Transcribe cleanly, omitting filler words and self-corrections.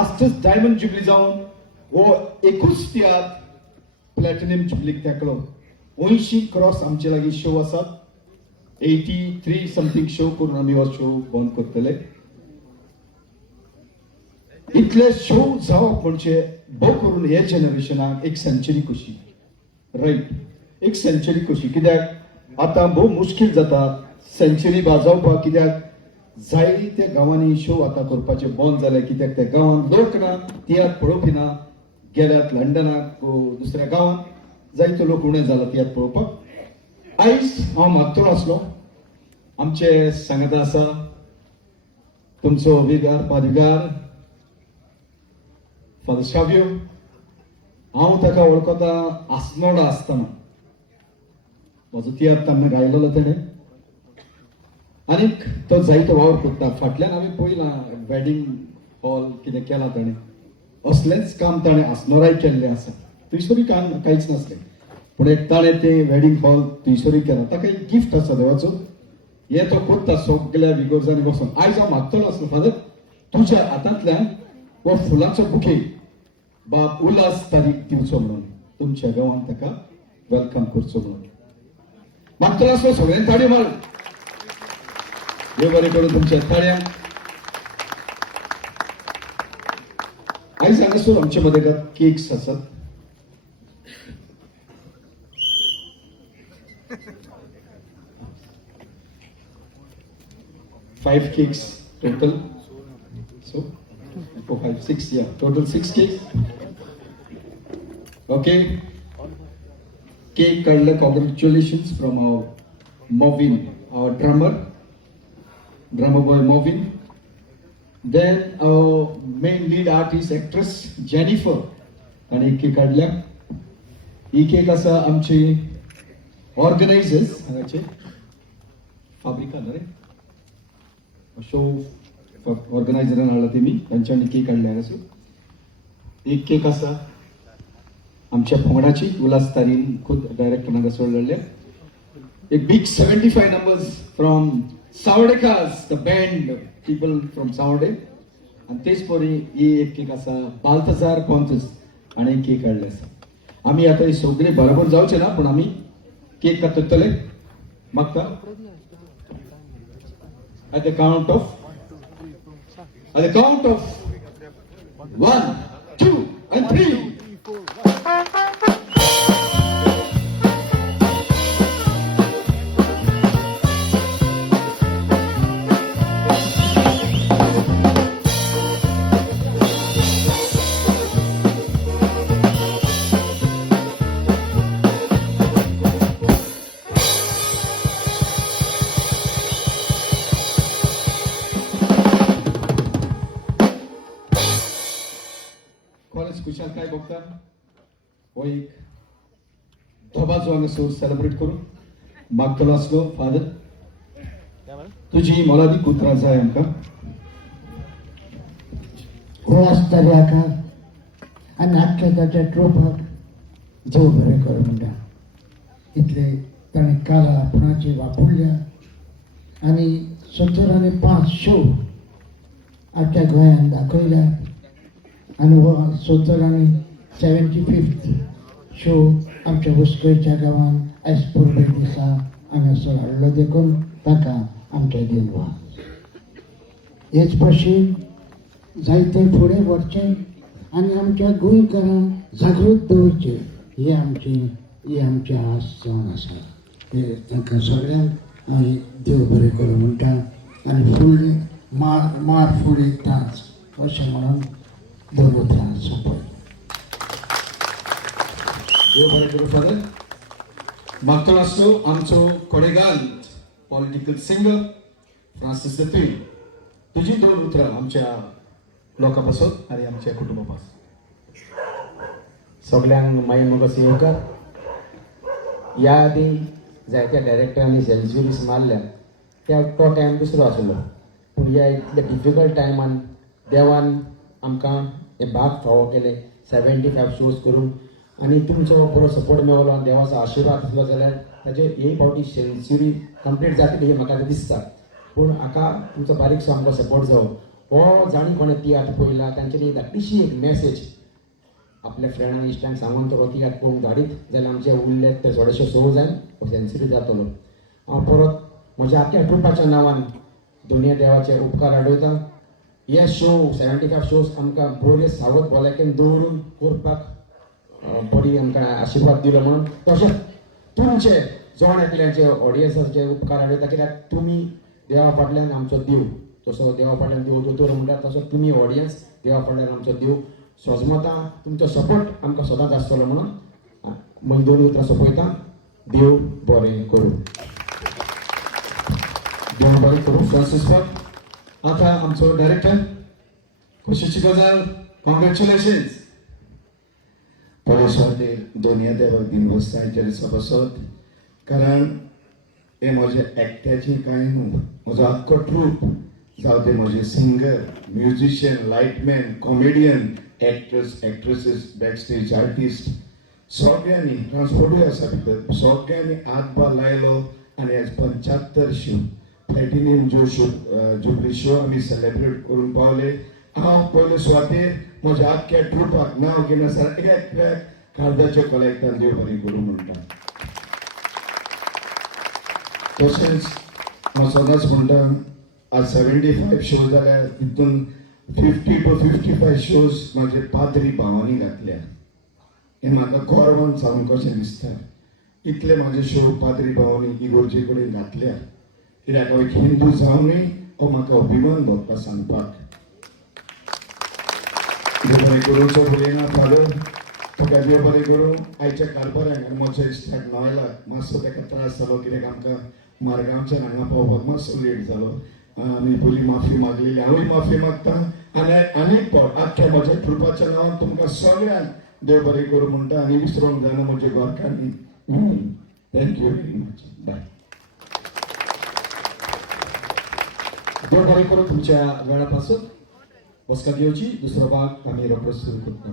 Fastest diamond jubilee जावन वो एकूच तियात्र प्लॅटिनम जुबलीक तेंकलो. 80 क्रॉस आमचे लागीं शो आसात. 83 समथिंग शो करून आमी हो शो बंद करतले. इतले शो जावप म्हणजे भोव करून हे जनरेशनाक एक सेंचुरी कशी, रायट, एक सेंचुरी कशी. कित्याक आतां भोव मुश्कील जाता सेंचुरी बाजोवपाक. कित्याक जायत्या गांवांनी शो आतां करपाचे बंद जाले. कित्याक त्या गांवांत लोक ना, तियात्र पळोवपी ना. गेल्यात लंडनाक दुसऱ्या गांवांत जायतो लोक उणे जाला तियात्र पळोवपाक. आयज हांव मागतलो आसलो. आमचे सांगाता आसा तुमचो विगार पादविगार फादर शावियो. हांव ताका वळखता आसनोडा आसतना. म्हजो तियात्र ताणें गायलेलो तेणें. आनीक तो जायतो वावर करता. फाटल्यान हांवें पळयलां वेडिंग हॉल कितें केलां ताणें. असलेंच काम ताणें आसनोडाय केल्लें आसा. थंयसरूय काम कांयच नासलें, पूण एक ताणें तें वेडिंग हॉल थंयसरूय केलां. ताका एक गिफ्ट आसा देवाचो. हे तो करता सगळ्या विगोर्जांनी वचून. आयज हांव मागतलो आसलो फादर तुज्या हातांतल्यान हो फुलांचो बुके बाब उल्हास तारीख दिवचो म्हणून, तुमच्या गांवांत ताका वेलकम करचो म्हणून मागतलो आसलो. सगळ्यांनी ताळयो मार. देव बरें करून तुमच्या ताळयांक. आयज हांगासर आमचे मदें केक्स आसात. Five cakes total. So, 4, 5, 6, yeah, total 6 cakes. Okay. Cake called congratulations from our Movin, our drummer boy Movin. Then our main lead artist, actress Jennifer. And एक cake काढल्या. ही cake असा आमचे organizers हांगाचे फाब्रिका रे शो ऑर्गनायझरान हाडला तेमी तांच्यांनी cake काडल्या. असो एक केक आसा आमच्या पंगडाची उल्हास तारीन खुद डायरेक्टर हांगा सोडलेले. एक big 75 numbers from Savdekars, the band people from Savde. आणि तेच परी ही एक केक आसा बाल्थाजार पॉन्थस आणि एक केक काडले आसा. आमी आता हे सगळे बरोबर जावचे ना, पण आमी केक कातरतले. मागता at the count of 1, 2 and 3. खुशाल काय बघता हो एक धोबा जो हांगासर सेलिब्रेट करून मागतलो आसलो. फादर तुजी मोलादी कुत्रां जाय आमकां. उल्हास ताऱ्याका आनी आख्ख्या ताच्या ट्रोपाक देव बरें कर म्हणटा. इतले ताणें काला आपणाची वापरल्या आनी 70 शो आख्ख्या गोंयांत दाखयल्या. आणि हो 75th शो आमच्या हुस्कयच्या गांवांत आयज पुर्बे दिसा हांगासर हाडलो. देखून ताका आमचे देनवाद. हेच भाशेन जायते फुडें वचचे आनी आमच्या गोंयकारांक जागृत दवरचे ही आमची आस जावन आसा. हे तांकां सगळ्यांक हांव देव बरें करूं म्हणटा. आनी फुडले मार फुडें तांच अशें म्हणून देव बरें करूं. फादर मागतलो आसलो आमचो कोडेगांत पॉलिटिकल सिंगर फ्रांसीस दत्तूय. तुजी 2 उतरां आमच्या लोकां पासून आनी आमच्या कुटुंबा पासून. सगळ्यांक मागीर म्हाका सेवकार. ह्या आदी जायत्या डायरेक्टरांनी सेंचुरीज मारल्या. तो टायम दुसरो आसलो, पूण ह्या इतल्या डिफिकल्ट टायमान देवान आमकां हे भाग फावो केले 75 शोज करून. आनी तुमचो बरो सपोर्ट मेळ्ळो आनी देवाचो आशिर्वाद आसलो जाल्यार ताजे हे फावटी सेंचुरी कंप्लीट जातली हे म्हाका दिसता. पूण हाका तुमचो बारीकसो आमकां सपोर्ट जावो. हो जाणी कोणें तियात्र पळयला तांच्यांनी धाकटीशी एक मॅसेज आपल्या फ्रेंडांक इश्टांक सांगून तो तियात्र पळोवंक धाडीत जाल्यार आमचे उरले ते थोडेशे शो जावन सेन्सिटीव जातलो. हांव परत म्हज्या आख्या ट्रुपाच्या नांवान दोनूय देवाचे उपकार आडयता. हे शो 75 शोज आमकां बरे सावध भलायकेन दवरून करपाक बरी आमकां आशिर्वाद दिलो म्हणून. तशेंच तुमचे जोण एकल्याचे ऑडियन्साचे उपकार आडयता कित्याक तुमी देवा फाटल्यान आमचो देव. तसो देवा फाटल्यान देव दोतोर म्हणटा तसो तुमी ऑडियन्स देवा फाटल्यान आमचो देव. सोजमतां तुमचो सपोर्ट आमकां सदांच आसतलो म्हणून म्हजी दोन उतरां सोंपयता. देव बरें करूं. देव बरें करूं. फ्रांसीस पाल आता आमचो डायरेक्टर. खुशीची गजाल. कॉंग्रॅच्युलेशन्स. पळय दोनूय देवाक दिनवस्तांचेर दिसा बसत कारण हे म्हजे एकट्याची कांय न्हू. म्हजो आख्खो ट्रूप जावं ते म्हजे singer, musician, lightman, comedian, actors, actresses, backstage artist सगळ्यांनी ट्रान्सपोर्टूय आसा भितर सगळ्यांनी हातभार लायलो आनी आज 75 शो प्लॅटिनियम जुबली शो आमी सेलेब्रेट करून पावले. हांव पयले सुवातेर म्हज्या आख्ख्या ट्रुपाक नांव घेनासतना एक काळजाच्या कलेक्टान देव बरें करूं म्हणटा. तशेंच हांव सदांच म्हणटा आज 75 शो जाल्यार तितून 50 to 55 शोज म्हाजे पाद्री भावांनी घातल्या. हें म्हाका गोरवान सांगून कशें दिसता. इतले म्हाजे शो पाद्री भावांनी इगोर्जे कडेन घातल्या कित्याक हांव एक हिंदू जावनूय हो म्हाका अभिमान भोगता सांगपाक. देव बरें करूं. चड उलयना फादर तुका देव बरें करूं. आयच्या कारबाराक आनी म्हज्या इश्टाक नॉयलाक मातसो ताका त्रास जालो कित्याक आमकां मारगांवच्यान हांगा पावपाक मातसो लेट जालो. आमी पयलीं माफी मागलेली. हांवूय माफी मागता आनी आनीक फावट आख्ख्या म्हज्या ट्रुपाच्या नांवान तुमकां सगळ्यांक देव बरें करूं म्हणटा आनी विसरूंक जायना म्हज्या गोरकांनी. Thank you very much. बाय. देव बरें करूं. तुमच्या वेळा पासून बसका घेवची. दुसरो भाग आमी रोखडोच सुरू करता.